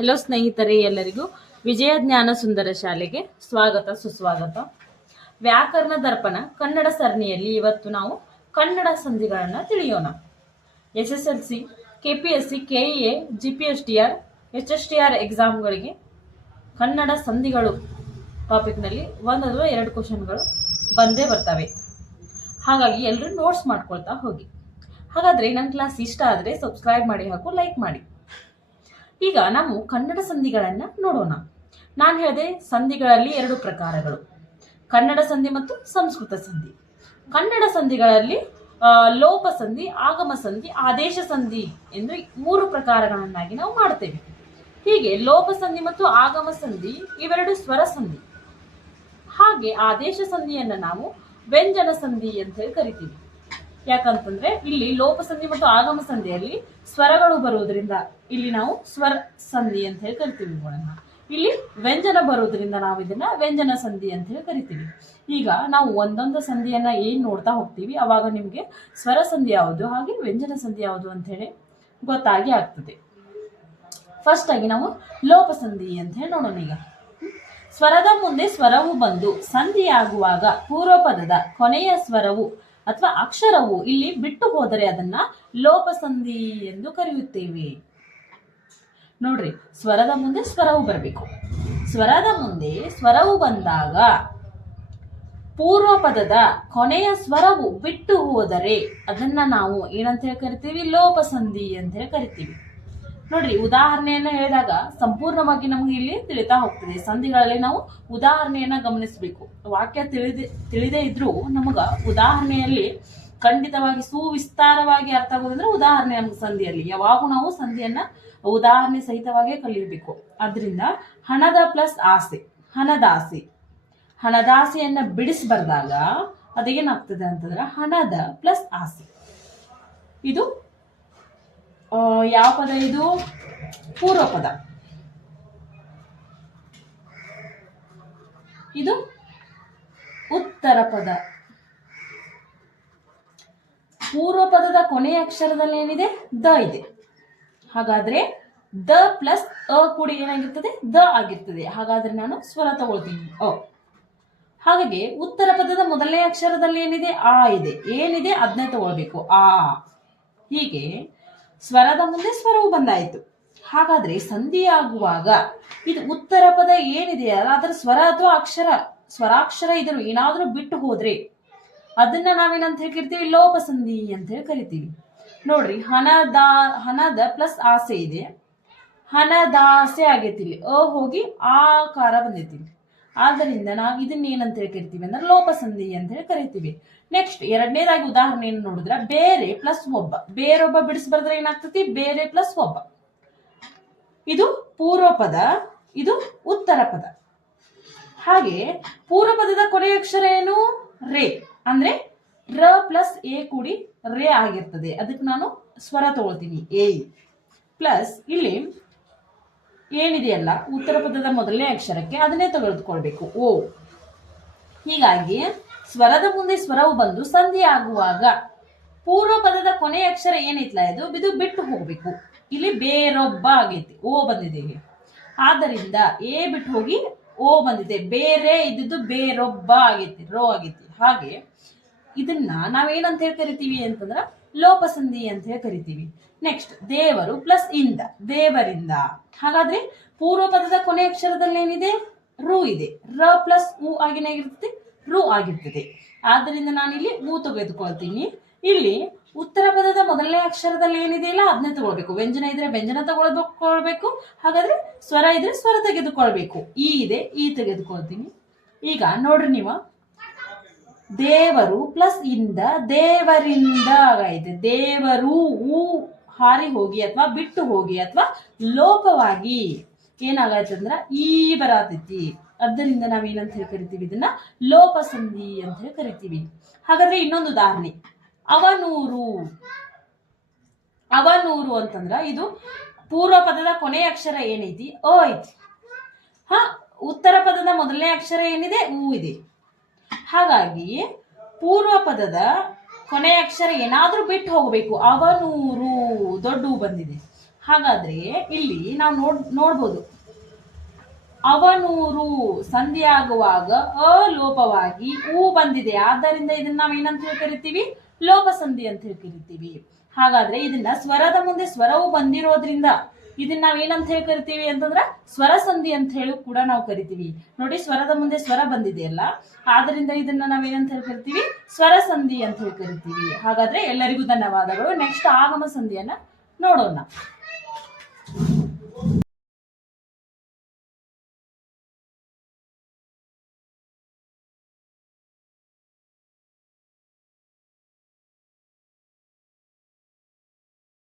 Hello ಸ್ನೇಹಿತರೆ, ಎಲ್ಲರಿಗೂ ವಿಜಯ ಜ್ಞಾನ ಸುಂದರ ಶಾಲೆಗೆ ಸ್ವಾಗತ ಸುಸ್ವಾಗತ. ವ್ಯಾಕರಣ ದರ್ಪಣ ಕನ್ನಡ ಸರಣಿಯಲ್ಲಿ ಇವತ್ತು ನಾವು ಕನ್ನಡ ಸಂಧಿಗಳನ್ನು ತಿಳಿಯೋಣ. SSLC, KPSC, KEA, GPSTR, HSTR ಎಕ್ಸಾಮ್ಗಳಿಗೆ Kannada ಸಂಧಿಗಳು ಟಾಪಿಕ್ನಲ್ಲಿ 1 ಅಥವಾ 2 ಕ್ವಶನ್ಗಳು ಬಂದೇ ಬರ್ತವೆ. ಹಾಗಾಗಿ ಎಲ್ಲರೂ ನೋಟ್ಸ್ ಮಾಡ್ಕೊಳ್ತಾ ಹೋಗಿ. ಹಾಗಾದ್ರೆ ನನ್ನ ಕ್ಲಾಸ್ ಇಷ್ಟ ಆದರೆ ಸಬ್ಸ್ಕ್ರೈಬ್ ಮಾಡಿ ಹಾಗೂ ಲೈಕ್ ಮಾಡಿ. ಈಗ ನಾವು ಕನ್ನಡ ಸಂಧಿಗಳನ್ನ ನೋಡೋಣ. ನಾನು ಹೇಳಿದೆ ಸಂಧಿಗಳಲ್ಲಿ 2 ಪ್ರಕಾರಗಳು, ಕನ್ನಡ ಸಂಧಿ ಮತ್ತು ಸಂಸ್ಕೃತ ಸಂಧಿ. ಕನ್ನಡ ಸಂಧಿಗಳಲ್ಲಿ ಲೋಪ ಸಂಧಿ, ಆಗಮ ಸಂಧಿ, ಆದೇಶ ಸಂಧಿ ಎಂದು 3 ಪ್ರಕಾರಗಳನ್ನಾಗಿ ನಾವು ಮಾಡ್ತೇವೆ. ಹೀಗೆ ಲೋಪ ಸಂಧಿ ಮತ್ತು ಆಗಮ ಸಂಧಿ ಇವೆರಡು ಸ್ವರ ಸಂಧಿ. ಹಾಗೆ ಆದೇಶ ಸಂಧಿಯನ್ನ ನಾವು ವ್ಯಂಜನ ಸಂಧಿ ಅಂತ ಹೇಳಿ ಕರಿತೀವಿ. ಯಾಕಂತಂದ್ರೆ ಇಲ್ಲಿ ಲೋಪ ಸಂಧಿ ಮತ್ತು ಆಗಮ ಸಂಧಿಯಲ್ಲಿ ಸ್ವರಗಳು ಬರುವುದರಿಂದ ಇಲ್ಲಿ ನಾವು ಸ್ವರ ಸಂಧಿ ಅಂತ ಹೇಳಿ ಕರಿತೀವಿ. ಇಲ್ಲಿ ವ್ಯಂಜನ ಬರುವುದರಿಂದ ನಾವು ಇದನ್ನ ವ್ಯಂಜನ ಸಂಧಿ ಅಂತ ಹೇಳಿ ಕರಿತೀವಿ. ಈಗ ನಾವು ಒಂದೊಂದು ಸಂಧಿಯನ್ನ ಏನ್ ನೋಡ್ತಾ ಹೋಗ್ತೀವಿ ಅವಾಗ ನಿಮ್ಗೆ ಸ್ವರ ಸಂಧಿ ಯಾವುದು ಹಾಗೆ ವ್ಯಂಜನ ಸಂಧಿ ಯಾವುದು ಅಂತ ಹೇಳಿ ಗೊತ್ತಾಗಿ ಆಗ್ತದೆ. ಫಸ್ಟ್ ಆಗಿ ನಾವು ಲೋಪ ಸಂಧಿ ಅಂತ ಹೇಳಿ ನೋಡೋಣ. ಈಗ ಸ್ವರದ ಮುಂದೆ ಸ್ವರವು ಬಂದು ಸಂಧಿಯಾಗುವಾಗ ಪೂರ್ವ ಪದದ ಕೊನೆಯ ಸ್ವರವು ಅಥವಾ ಅಕ್ಷರವು ಇಲ್ಲಿ ಬಿಟ್ಟು ಹೋದರೆ ಅದನ್ನ ಲೋಪ ಸಂಧಿ ಎಂದು ಕರೆಯುತ್ತೇವೆ. ನೋಡ್ರಿ, ಸ್ವರದ ಮುಂದೆ ಸ್ವರವು ಬರಬೇಕು. ಸ್ವರದ ಮುಂದೆ ಸ್ವರವು ಬಂದಾಗ ಪೂರ್ವ ಪದದ ಕೊನೆಯ ಸ್ವರವು ಬಿಟ್ಟು ಹೋದರೆ ಅದನ್ನ ನಾವು ಏನಂತ ಹೇಳಿ ಕರಿತೀವಿ? ಲೋಪ ಸಂಧಿ ಅಂತ ಹೇಳಿ ಕರಿತೀವಿ. ನೋಡ್ರಿ, ಉದಾಹರಣೆಯನ್ನ ಹೇಳಿದಾಗ ಸಂಪೂರ್ಣವಾಗಿ ನಮ್ಗೆ ಇಲ್ಲಿ ತಿಳಿತಾ ಹೋಗ್ತದೆ. ಸಂಧಿಗಳಲ್ಲಿ ನಾವು ಉದಾಹರಣೆಯನ್ನ ಗಮನಿಸಬೇಕು. ವಾಕ್ಯ ತಿಳಿದೇ ಇದ್ರೂ ನಮಗ ಉದಾಹರಣೆಯಲ್ಲಿ ಖಂಡಿತವಾಗಿ ಸುವಿಸ್ತಾರವಾಗಿ ಅರ್ಥ ಆಗೋದಂದ್ರೆ ಉದಾಹರಣೆ. ನಮ್ಗೆ ಸಂಧಿಯಲ್ಲಿ ಯಾವಾಗೂ ನಾವು ಸಂಧಿಯನ್ನ ಉದಾಹರಣೆ ಸಹಿತವಾಗಿ ಕಲಿಯಬೇಕು. ಆದ್ರಿಂದ ಹಣದ ಪ್ಲಸ್ ಆಸೆ, ಹಣದಾಸೆ. ಹಣದಾಸೆಯನ್ನ ಬಿಡಿಸ್ಬರ್ದಾಗ ಅದೇನಾಗ್ತದೆ ಅಂತಂದ್ರೆ ಹಣದ ಪ್ಲಸ್ ಆಸೆ. ಇದು ಯಾವ ಪದ? ಇದು ಪೂರ್ವ ಪದ. ಇದು ಉತ್ತರ ಪದ. ಪೂರ್ವ ಪದದ ಕೊನೆಯ ಅಕ್ಷರದಲ್ಲಿ ಏನಿದೆ? ದ ಇದೆ. ಹಾಗಾದ್ರೆ ದ ಪ್ಲಸ್ ಅ ಕೂಡಿ ಏನಾಗಿರ್ತದೆ? ದ ಆಗಿರ್ತದೆ. ಹಾಗಾದ್ರೆ ನಾನು ಸ್ವರ ತಗೊಳ್ತೀನಿ ಅ. ಹಾಗಾಗಿ ಉತ್ತರ ಪದದ ಮೊದಲನೇ ಅಕ್ಷರದಲ್ಲಿ ಏನಿದೆ? ಆ ಇದೆ. ಏನಿದೆ ಅದನ್ನೇ ತಗೊಳ್ಬೇಕು, ಆ. ಹೀಗೆ ಸ್ವರದ ಮುಂದೆ ಸ್ವರವು ಬಂದಾಯಿತು. ಹಾಗಾದ್ರೆ ಸಂಧಿಯಾಗುವಾಗ ಇದು ಉತ್ತರ ಪದ ಏನಿದೆಯಲ್ಲ ಅದರ ಸ್ವರ ಅಥವಾ ಅಕ್ಷರ, ಸ್ವರಾಕ್ಷರ ಇದನ್ನು ಏನಾದ್ರೂ ಬಿಟ್ಟು ಹೋದ್ರೆ ಅದನ್ನ ನಾವೇನಂತ ಹೇಳಿ ಕರಿತೀವಿ? ಲೋಪ ಸಂಧಿ ಅಂತ ಹೇಳಿ ಕರಿತೀವಿ. ನೋಡ್ರಿ, ಹಣದ ಪ್ಲಸ್ ಆಸೆ ಇದೆ, ಹಣದಾಸೆ ಆಗೈತಿವಿ. ಅ ಹೋಗಿ ಆಕಾರ ಬಂದೈತಿ. ಆದ್ದರಿಂದ ನಾವು ಇದನ್ನ ಏನಂತ ಹೇಳಿ ಕರಿತೀವಿ ಅಂದ್ರೆ ಲೋಪ ಸಂಧಿ ಅಂತ ಹೇಳಿ ಕರಿತೀವಿ. ನೆಕ್ಸ್ಟ್ ಎರಡನೇದಾಗಿ ಉದಾಹರಣೆಯನ್ನು ನೋಡಿದ್ರೆ ಬೇರೆ ಪ್ಲಸ್ ಒಬ್ಬ. ಬೇರೊಬ್ಬ ಬಿಡಿಸ್ಬರ್ದ್ರೆ ಏನಾಗ್ತತಿ? ಬೇರೆ ಪ್ಲಸ್ ಒಬ್ಬ. ಇದು ಪೂರ್ವ ಪದ, ಇದು ಉತ್ತರ ಪದ. ಹಾಗೆ ಪೂರ್ವ ಪದದ ಕೊನೆಯ ಅಕ್ಷರ ಏನು? ರೇ. ಅಂದ್ರೆ ರ ಪ್ಲಸ್ ಎ ಕೂಡಿ ರೇ ಆಗಿರ್ತದೆ. ಅದಕ್ಕೆ ನಾನು ಸ್ವರ ತಗೊಳ್ತೀನಿ, ಎ. ಪ್ಲಸ್ ಇಲ್ಲಿ ಏನಿದೆಯಲ್ಲ ಉತ್ತರ ಪದದ ಮೊದಲನೇ ಅಕ್ಷರಕ್ಕೆ ಅದನ್ನೇ ತೆಗೆದುಕೊಳ್ಬೇಕು, ಓ. ಹೀಗಾಗಿ ಸ್ವರದ ಮುಂದೆ ಸ್ವರವು ಬಂದು ಸಂಧಿ ಆಗುವಾಗ ಪೂರ್ವ ಪದದ ಕೊನೆಯ ಅಕ್ಷರ ಏನೈತ್ಲ ಇದು ಬಿಟ್ಟು ಹೋಗ್ಬೇಕು. ಇಲ್ಲಿ ಬೇರೊಬ್ಬ ಆಗೈತಿ, ಓ ಬಂದಿದೆ. ಆದ್ದರಿಂದ ಎ ಬಿಟ್ಟು ಹೋಗಿ ಓ ಬಂದಿದೆ. ಬೇರೆ ಇದ್ದಿದ್ದು ಬೇರೊಬ್ಬ ಆಗೈತಿ, ರೋ ಆಗೈತಿ. ಹಾಗೆ ಇದನ್ನ ನಾವೇನಂತ ಹೇಳಿ ಕರಿತೀವಿ ಅಂತಂದ್ರ ಲೋಪ ಸಂಧಿ ಅಂತ ಹೇಳಿ ಕರಿತೀವಿ. ನೆಕ್ಸ್ಟ್ ದೇವರು ಪ್ಲಸ್ ಇಂದ, ದೇವರಿಂದ. ಹಾಗಾದ್ರೆ ಪೂರ್ವ ಪದದ ಕೊನೆ ಅಕ್ಷರದಲ್ಲಿ ಏನಿದೆ? ರು ಇದೆ. ರ ಪ್ಲಸ್ ಉ ಆಗಿನಾಗಿರ್ತದೆ, ರು ಆಗಿರ್ತದೆ. ಆದ್ದರಿಂದ ನಾನಿಲ್ಲಿ ಉ ತೆಗೆದುಕೊಳ್ತೀನಿ. ಇಲ್ಲಿ ಉತ್ತರ ಪದದ ಮೊದಲನೇ ಅಕ್ಷರದಲ್ಲಿ ಏನಿದೆಯಲ್ಲ ಅದನ್ನೇ ತಗೊಳ್ಬೇಕು. ವ್ಯಂಜನ ಇದ್ರೆ ವ್ಯಂಜನ ತಗೊಳ್ಬೇಕು. ಹಾಗಾದ್ರೆ ಸ್ವರ ಇದ್ರೆ ಸ್ವರ ತೆಗೆದುಕೊಳ್ಬೇಕು. ಈ ಇದೆ, ಈ ತೆಗೆದುಕೊಳ್ತೀನಿ. ಈಗ ನೋಡ್ರಿ, ನೀವು ದೇವರು ಪ್ಲಸ್ ಇಂದ ದೇವರಿಂದ ಆಗೈತೆ. ದೇವರು ಊ ಹಾರಿ ಹೋಗಿ ಅಥವಾ ಬಿಟ್ಟು ಹೋಗಿ ಅಥವಾ ಲೋಪವಾಗಿ ಏನಾಗೈತೆ ಅಂದ್ರ ಈ ಬರತೈತಿ. ಆದ್ದರಿಂದ ನಾವೇನಂತ ಹೇಳಿ ಕರಿತೀವಿ? ಇದನ್ನ ಲೋಪ ಸಂಧಿ ಅಂತ ಹೇಳಿ ಕರಿತೀವಿ. ಹಾಗಾದ್ರೆ ಇನ್ನೊಂದು ಉದಾಹರಣೆ, ಅವನೂರು. ಅವನೂರು ಅಂತಂದ್ರ ಇದು ಪೂರ್ವ ಪದದ ಕೊನೆಯ ಅಕ್ಷರ ಏನೈತಿ? ಅ ಐತಿ. ಉತ್ತರ ಪದದ ಮೊದಲನೇ ಅಕ್ಷರ ಏನಿದೆ? ಊ ಇದೆ. ಹಾಗಾಗಿ ಪೂರ್ವ ಪದದ ಕೊನೆಯ ಅಕ್ಷರ ಏನಾದ್ರೂ ಬಿಟ್ಟು ಹೋಗಬೇಕು. ಅವನೂರು, ದೊಡ್ಡ ಬಂದಿದೆ. ಹಾಗಾದ್ರೆ ಇಲ್ಲಿ ನಾವು ನೋಡ್ಬೋದು ಅವನೂರು ಸಂಧಿಯಾಗುವಾಗ ಲೋಪವಾಗಿ ಊ ಬಂದಿದೆ, ಆದ್ದರಿಂದ ಇದನ್ನ ನಾವು ಏನಂತ ಹೇಳಿ ಕರಿತೀವಿ? ಲೋಪ ಸಂಧಿ ಅಂತ ಹೇಳಿ ಕರಿತೀವಿ. ಹಾಗಾದ್ರೆ ಇದನ್ನ ಸ್ವರದ ಮುಂದೆ ಸ್ವರವು ಬಂದಿರೋದ್ರಿಂದ ಇದನ್ನ ನಾವ್ ಏನಂತ ಹೇಳಿ ಕರಿತೀವಿ ಅಂತಂದ್ರ ಸ್ವರ ಸಂಧಿ ಅಂತ ಹೇಳಿ ಕೂಡ ನಾವು ಕರಿತೀವಿ. ನೋಡಿ, ಸ್ವರದ ಮುಂದೆ ಸ್ವರ ಬಂದಿದೆಯಲ್ಲ, ಆದ್ರಿಂದ ಇದನ್ನ ನಾವ್ ಏನಂತ ಹೇಳಿ ಕರಿತೀವಿ? ಸ್ವರ ಸಂಧಿ ಅಂತ ಹೇಳಿ ಕರಿತೀವಿ. ಹಾಗಾದ್ರೆ ಎಲ್ಲರಿಗೂ ಧನ್ಯವಾದಗಳು. ನೆಕ್ಸ್ಟ್ ಆಗಮ ಸಂಧಿಯನ್ನ ನೋಡೋಣ.